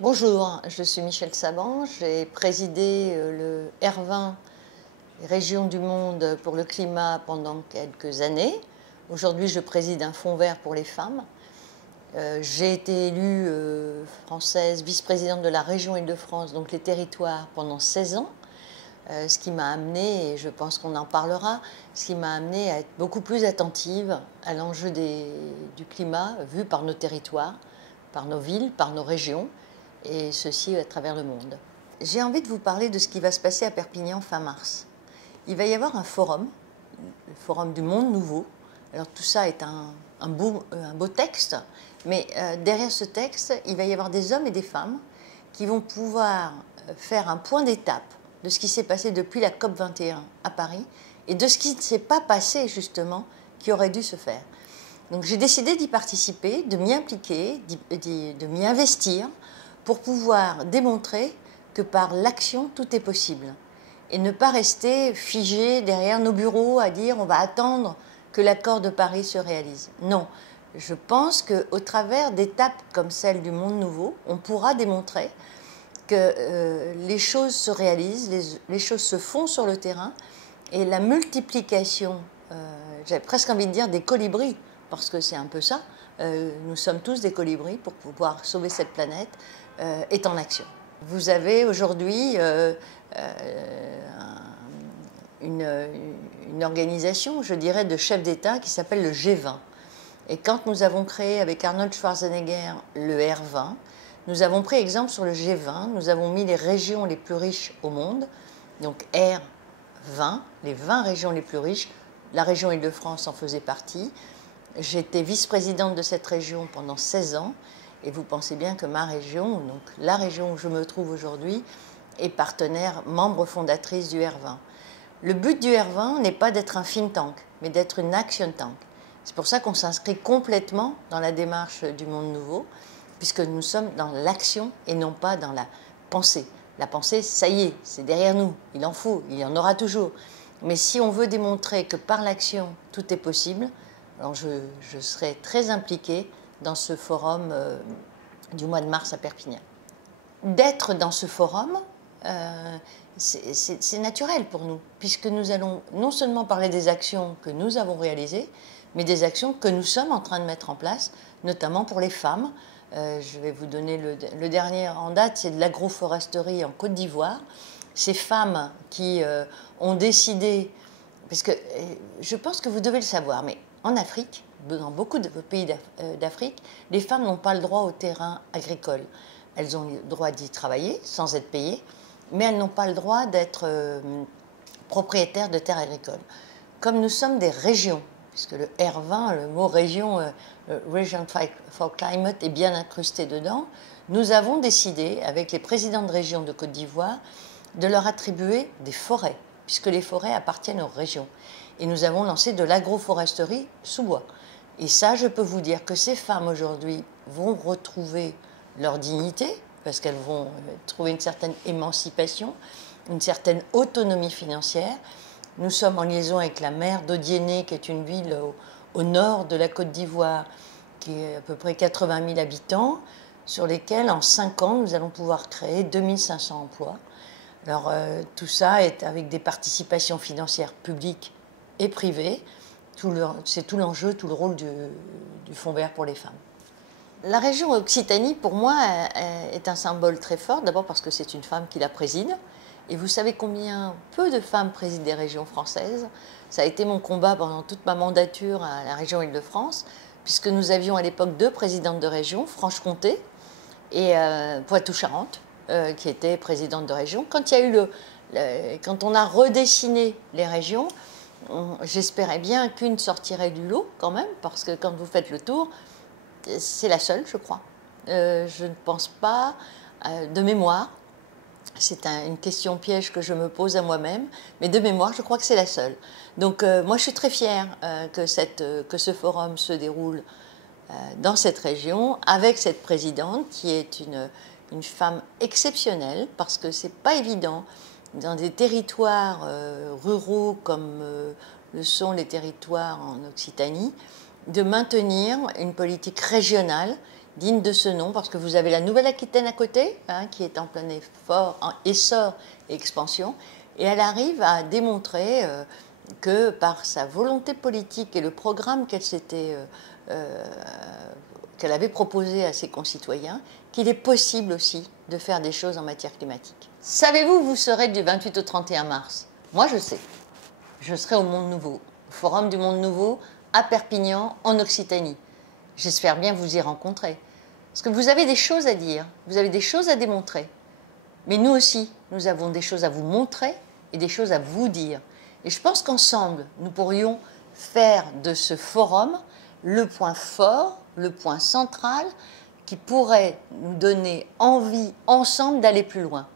Bonjour, je suis Michèle Saban, j'ai présidé le R20, Région du monde pour le climat, pendant quelques années. Aujourd'hui, je préside un fonds vert pour les femmes. J'ai été élue française, vice-présidente de la région Île-de-France, donc les territoires, pendant 16 ans. Ce qui m'a amenée, et je pense qu'on en parlera, ce qui m'a amenée à être beaucoup plus attentive à l'enjeu du climat vu par nos territoires, par nos villes, par nos régions, et ceci à travers le monde. J'ai envie de vous parler de ce qui va se passer à Perpignan fin mars. Il va y avoir un forum, le forum du monde nouveau. Alors tout ça est un beau texte, mais derrière ce texte, il va y avoir des hommes et des femmes qui vont pouvoir faire un point d'étape de ce qui s'est passé depuis la COP 21 à Paris et de ce qui ne s'est pas passé justement, qui aurait dû se faire. Donc j'ai décidé d'y participer, de m'y impliquer, de m'y investir pour pouvoir démontrer que par l'action, tout est possible. Et ne pas rester figé derrière nos bureaux à dire on va attendre que l'accord de Paris se réalise. Non, je pense qu'au travers d'étapes comme celle du Monde Nouveau, on pourra démontrer que les choses se réalisent, les choses se font sur le terrain, et la multiplication, j'avais presque envie de dire des colibris, parce que c'est un peu ça, nous sommes tous des colibris pour pouvoir sauver cette planète, est en action. Vous avez aujourd'hui une organisation, je dirais, de chefs d'État qui s'appelle le G20. Et quand nous avons créé avec Arnold Schwarzenegger le R20, nous avons pris exemple sur le G20, nous avons mis les régions les plus riches au monde, donc R20, les 20 régions les plus riches, la région Île-de-France en faisait partie. J'étais vice-présidente de cette région pendant 16 ans, et vous pensez bien que ma région, donc la région où je me trouve aujourd'hui, est partenaire, membre fondatrice du R20. Le but du R20 n'est pas d'être un think tank, mais d'être une action tank. C'est pour ça qu'on s'inscrit complètement dans la démarche du Monde Nouveau, puisque nous sommes dans l'action et non pas dans la pensée. La pensée, ça y est, c'est derrière nous, il en faut, il y en aura toujours. Mais si on veut démontrer que par l'action, tout est possible, alors je serai très impliquée dans ce forum du mois de mars à Perpignan. D'être dans ce forum, c'est naturel pour nous, puisque nous allons non seulement parler des actions que nous avons réalisées, mais des actions que nous sommes en train de mettre en place, notamment pour les femmes. Je vais vous donner le dernier en date, c'est de l'agroforesterie en Côte d'Ivoire. Ces femmes qui ont décidé, parce que je pense que vous devez le savoir, mais en Afrique, dans beaucoup de pays d'Afrique, les femmes n'ont pas le droit au terrain agricole. Elles ont le droit d'y travailler sans être payées, mais elles n'ont pas le droit d'être propriétaires de terres agricoles. Comme nous sommes des régions, puisque le R20, le mot région, Region for Climate, est bien incrusté dedans, nous avons décidé, avec les présidents de région de Côte d'Ivoire, de leur attribuer des forêts, puisque les forêts appartiennent aux régions. Et nous avons lancé de l'agroforesterie sous bois. Et ça, je peux vous dire que ces femmes aujourd'hui vont retrouver leur dignité, parce qu'elles vont trouver une certaine émancipation, une certaine autonomie financière. Nous sommes en liaison avec la maire d'Odiéné, qui est une ville au nord de la Côte d'Ivoire, qui est à peu près 80 000 habitants, sur lesquels, en 5 ans, nous allons pouvoir créer 2500 emplois. Alors, tout ça est avec des participations financières publiques et privées. C'est tout l'enjeu, tout le rôle du Fonds vert pour les femmes. La région Occitanie, pour moi, est un symbole très fort, d'abord parce que c'est une femme qui la préside. Et vous savez combien peu de femmes président des régions françaises. Ça a été mon combat pendant toute ma mandature à la région Île-de-France, puisque nous avions à l'époque 2 présidentes de région, Franche-Comté et Poitou-Charentes, qui étaient présidentes de région. Quand il y a eu quand on a redessiné les régions, j'espérais bien qu'une sortirait du lot quand même, parce que quand vous faites le tour, c'est la seule, je crois. Je ne pense pas, de mémoire, c'est une question piège que je me pose à moi-même, mais de mémoire, je crois que c'est la seule. Donc moi, je suis très fière que ce forum se déroule dans cette région, avec cette présidente qui est une femme exceptionnelle, parce que c'est pas évident, dans des territoires ruraux comme le sont les territoires en Occitanie, de maintenir une politique régionale digne de ce nom, parce que vous avez la Nouvelle-Aquitaine à côté, hein, qui est en plein effort, en essor et expansion, et elle arrive à démontrer que par sa volonté politique et le programme qu'elle avait proposé à ses concitoyens, qu'il est possible aussi de faire des choses en matière climatique. Savez-vous où vous serez du 28 au 31 mars? Moi, je sais. Je serai au Monde Nouveau, au Forum du Monde Nouveau, à Perpignan, en Occitanie. J'espère bien vous y rencontrer. Parce que vous avez des choses à dire, vous avez des choses à démontrer. Mais nous aussi, nous avons des choses à vous montrer et des choses à vous dire. Et je pense qu'ensemble, nous pourrions faire de ce forum le point fort, le point central qui pourrait nous donner envie ensemble d'aller plus loin.